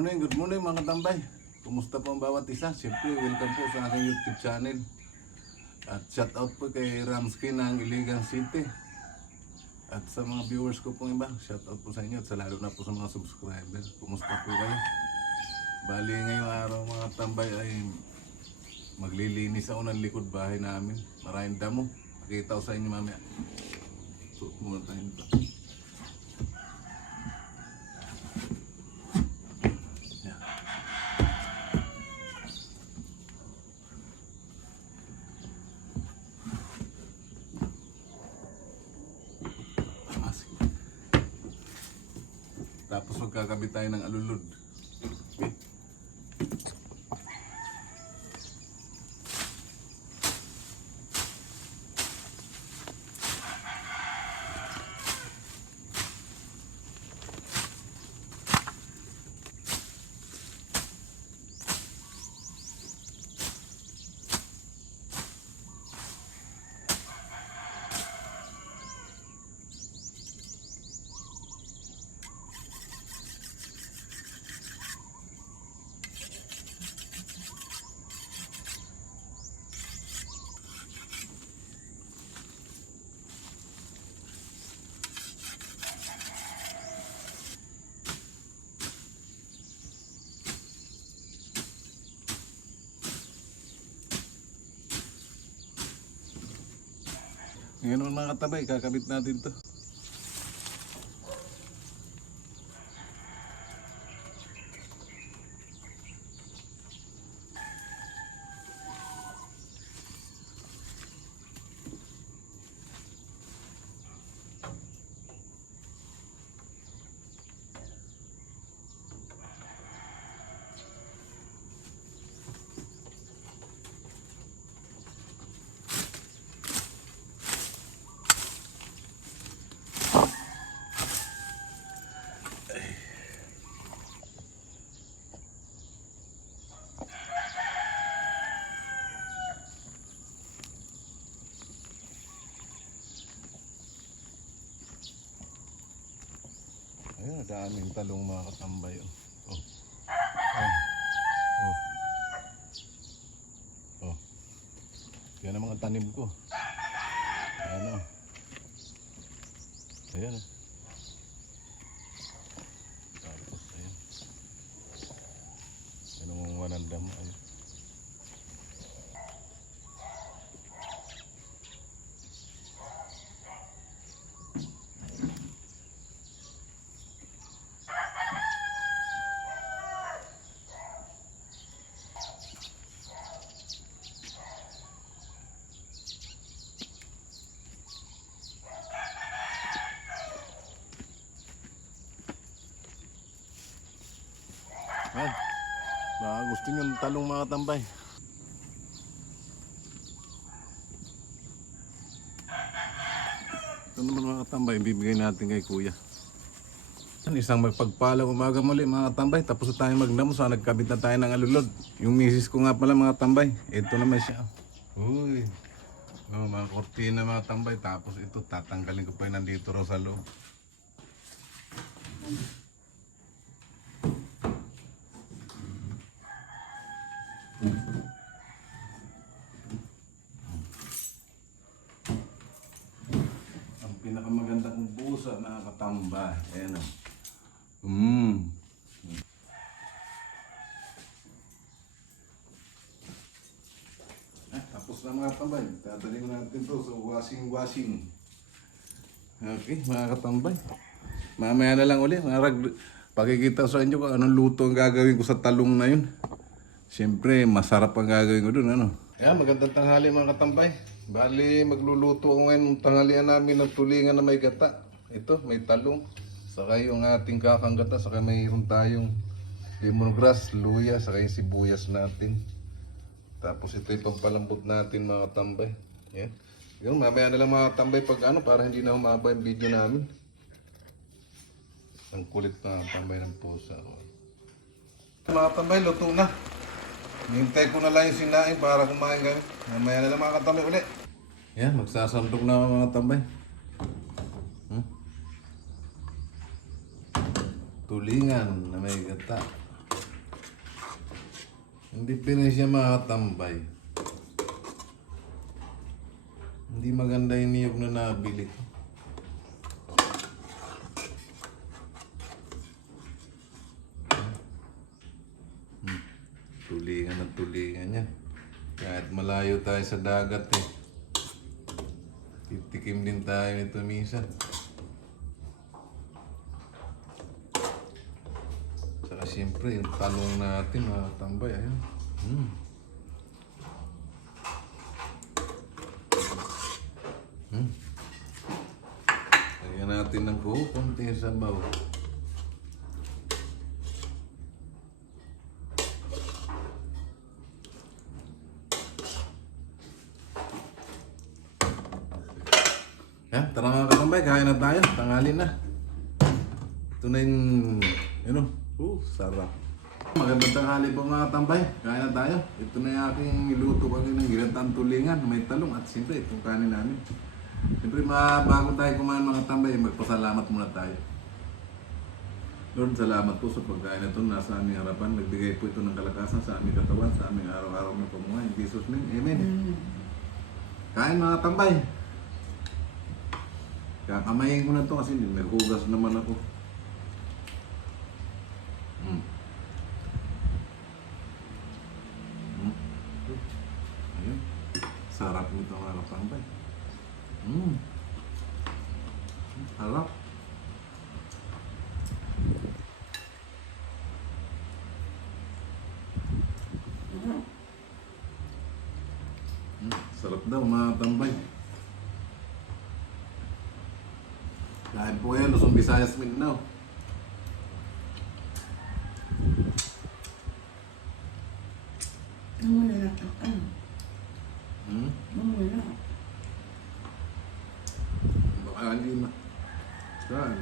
Good morning mga tambay. Kumusta po ang bawat isa? Siyempre, welcome po sa aking YouTube channel. At shout out po kay Ramsky ng Iligan City. At sa mga viewers ko pong iba, shout out po sa inyo at sa lalo na po sa mga subscriber. Kumusta po kayo? Bali ngayong araw mga tambay ay maglilinis ako ng likod bahay namin. Maraming damo. Pakita ko sa inyo mamaya. Suot muna tayo nito. Tapos magkakabit tayo ng alulod. Okay. Ngayon naman mga katabay, kakabit natin to. Ayun, daming talong mga katambay. Oh. Oh. Oh. Yan ang mga tanim ko. Ano? Ayan. Tapos, ayan. Yan ang wanandam. Ayan. Yan. Baka gusto nyo ng talong mga tambay. Ito naman mga tambay, bibigay natin kay kuya. Isang magpagpalang umaga muli mga tambay. Tapos na tayo magnamo, so nagkabit na tayo ng alulod. Yung misis ko nga pala mga tambay. Ito naman siya. Uy. Oh, mga kortina mga tambay. Tapos ito tatanggalin ko pa yun nandito raw sa loob. Ang pinakamaganda kong busa mga katambay. Ayan o. Tapos na mga tambay. Tataling natin to sa washing. Okay mga katambay. Mamaya na lang ulit. Pakikita sa inyo kung anong luto ang gagawin ko sa talong na yun. Siyempre, masarap ang gagawin ko dun, ano? Ayan, magandang tanghali mga katambay. Bali, magluluto ako ngayon ng tanghalian namin ng tulingan na may gata. Ito, may talong. Saka yung ating kakang gata. Saka mayroon tayong lemongrass, luya, saka yung sibuyas natin. Tapos ito yung pampalambot natin mga katambay. Ayan. Yung mamaya na lang mga katambay pag ano, para hindi na humaba yung video namin. Ang kulit na tambay ng pusa. Mga katambay, luto na. Hintay ko na lang yung sinain para kumain kami. Mamaya na lang mga katambay ulit. Yan, magsasandok na mga tambay. Tulingan na may gata. Hindi siya makatambay. Hindi maganda yung niyog na nabili ko. Tulingan at tulingan niya. Kahit malayo tayo sa dagat eh. Titikim din tayo nito minsan. Saka siyempre yung talong natin mga tambay. Ayun. Lagyan natin ng konti sa sabaw. Yan, tara mga katambay, kain na tayo. Tanghali na. Ito na yung, sarap. Magandang tanghali po mga katambay. Kain na tayo. Ito na yung aking niluto kami ng ginatang tulingan. May talong at siyempre itong kanin namin. Siyempre bago tayo kumain mga katambay, magpasalamat muna tayo. Lord, salamat po sa pagkain na ito nasa aming harapan. Nagbigay po ito ng kalakasan sa aming katawan, sa aming araw-araw na pamumuhay. In Jesus' name, Amen. Kain mga katambay. Kakamayin ko na ito kasi naghugas naman ako. Ayun. Sarap nito mga katambay. Sarap. Sarap daw mga katambay. Dahil po yan, Luzon, Visayas, Mindanao. Baka hindi ma... Saan?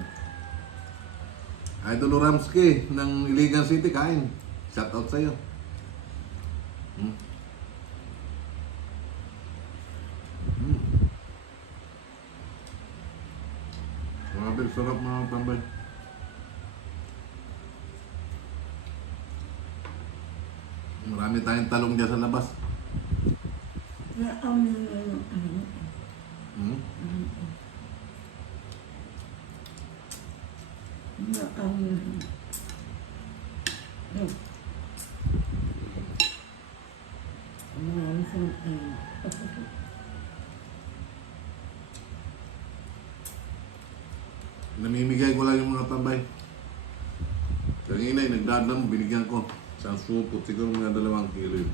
Idol Ramsky ng Iligan City, kain. Shout out sa'yo. Grabe, sarap mga tambay. Marami tayong talong dyan sa labas. Namimigay ko lang yung mga tambay. Kanina ay nagdadam, binigyan ko. Isang supot, siguro mga 2 kilo yun.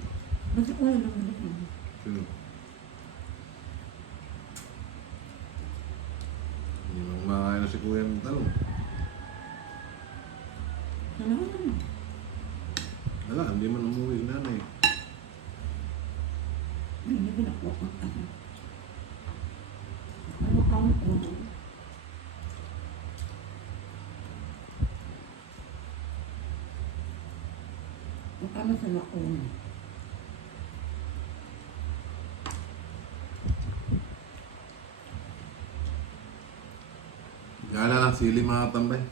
Bakit wala naman? Sino? Hindi mo makakain na si Kuya ng talong. Ano? Wala, hindi man umuwi si nanay. Hindi ba nakuha ko? Ano kang ulo? Ano sa nakuha? Gala lang sili mga tambay.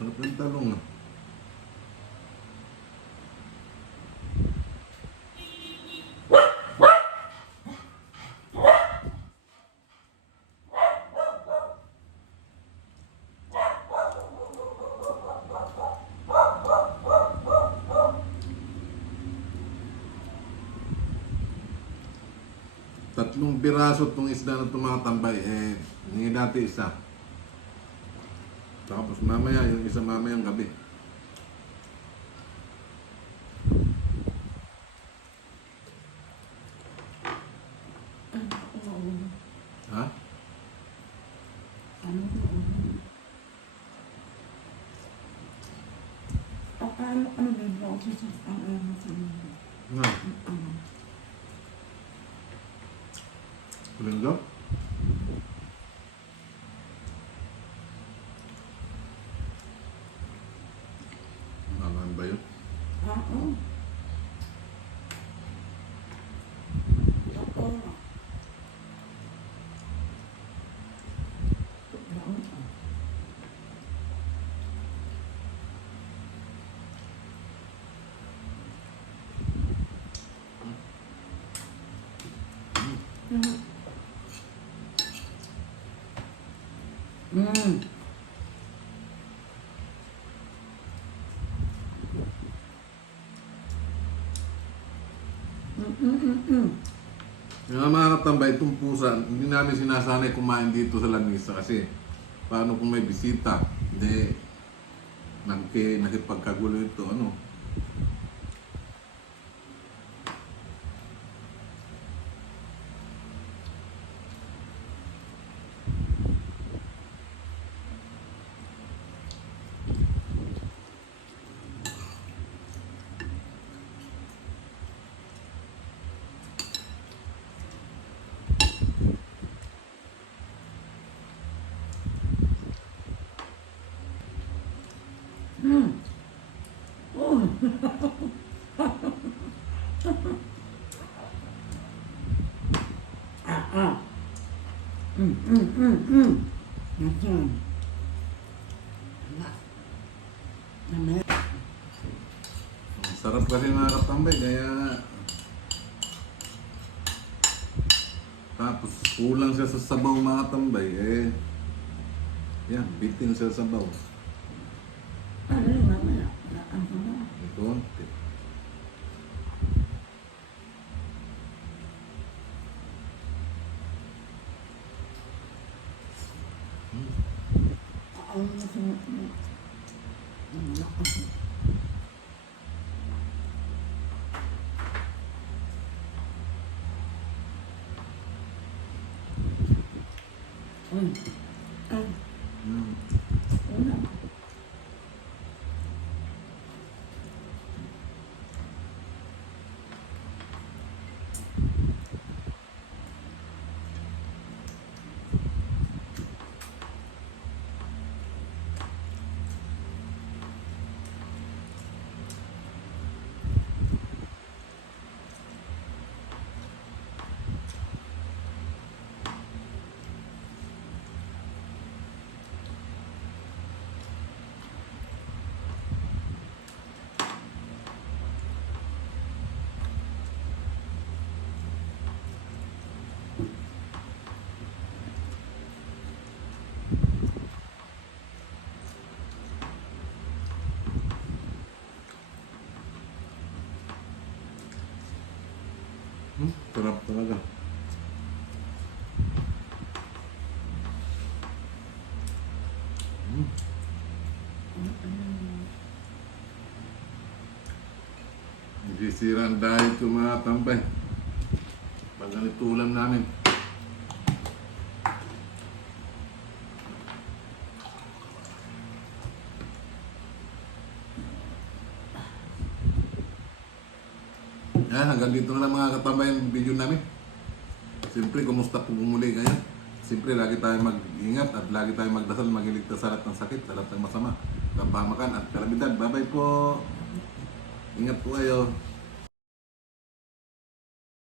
Sarap ng talong ah. Tatlong piraso itong isda na tumatambay. Hindi dati isa. Tapos mamaya, yung isa mamayang gabi. Ha? Ano din ba ako sa Nga. Linggo? Naman ba yun? Oo. Oo. Mm. Yung mga katambay, itong pusa, hindi namin sinasanay kumain dito sa lamisa kasi paano kung may bisita, hindi nakipagkagulo ito, ano. Mm. Oh. Ah. Mhm. Naman. Ang sarap kasi mga katambay, kaya tapos kulang siya sa sabaw mga katambay, yan, bitin siya sa sabaw. Ano yung mamaya? Ano na? May konti. Ang masarap mo. Ang lakas mo. Ay. Mm. Una. Sarap talaga. Sisira ang diet ko mga tambay. Pag ganito ulam namin. Yan, hanggang dito na lang mga katambay ang video namin. Siyempre, kumusta po muli kayo? Siyempre, lagi tayong mag-ingat at lagi tayong magdasal, magiligtas sa lahat ng sakit, sa lahat ng masama, kapamakan at kalamidad. Bye-bye po! Ingat po kayo!